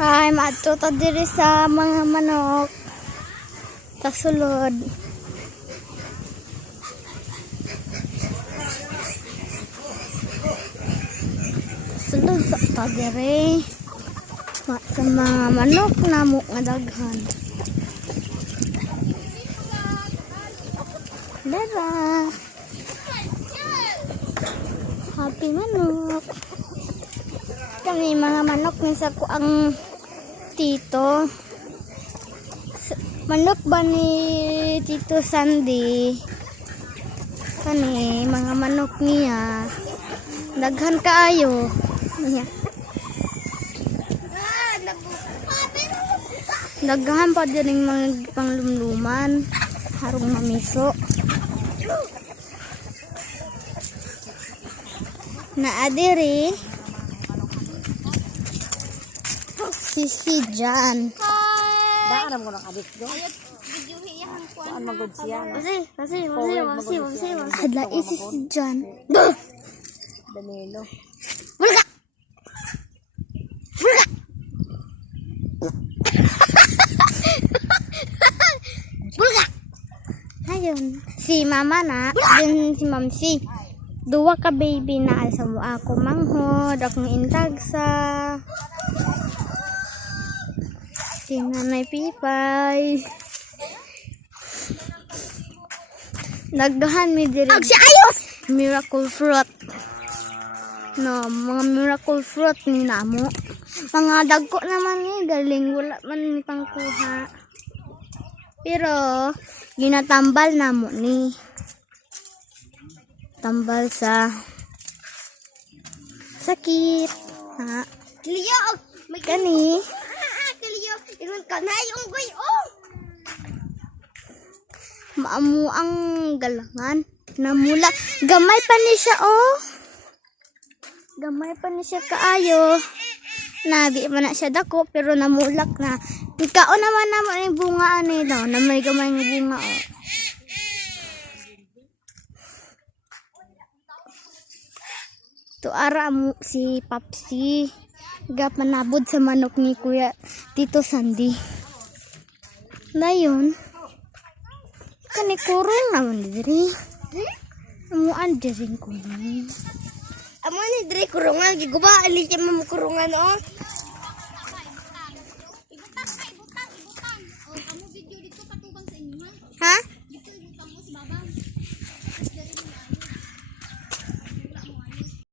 Ay, maadto ta diri sa mga manok. Tasulod. Sulod sa ta diri. Sa mga manok namo nga daghan. Dara. Happy manok. Kami mga manok ni sa ko ang tito. Manok ba ni Tito Sandy? Kani mga manok niya. Daghan kaayo. Niya. Daghan pa din yung mga panglumluman. Harong mamiso. Naadiri. Sisi dyan. Daan mo ng adik do. Saan magod siya? Wasi. Hadla isis dyan. Danilo. Bulga! Bulga! Ayun. Si mama na. Then si mamsi. Duwa ka baby na ay sa mo ako manghod. Akong intag sa si Nanay Pipay. Nagdahan mi diri. Miracle fruit. No, mga miracle fruit ni namo. Mga dagko naman ni galing wala man mi pangkuha. Pero ginatambal namo ni. Tambal sa sakit. Ha? Kiliyo, may kani. Kiliyo, iron ka na yung goy. Oh. Maamu ang galangan. Namula. Gamay pa ni siya, oh. Gamay pa ni siya kaayo. Nabi man na siya dako, pero namulak na. Ikaw naman yung bunga ani daw. Na may gamay ng bunga, oh. Tuara mo si Papsi. Manabod sa manok ni Kuya Tito Sandy. Dayon. Kanikurong naman diri. Amuan diri kurong. Amo ni diri kurungan giguba ali kay mamukurungan oh.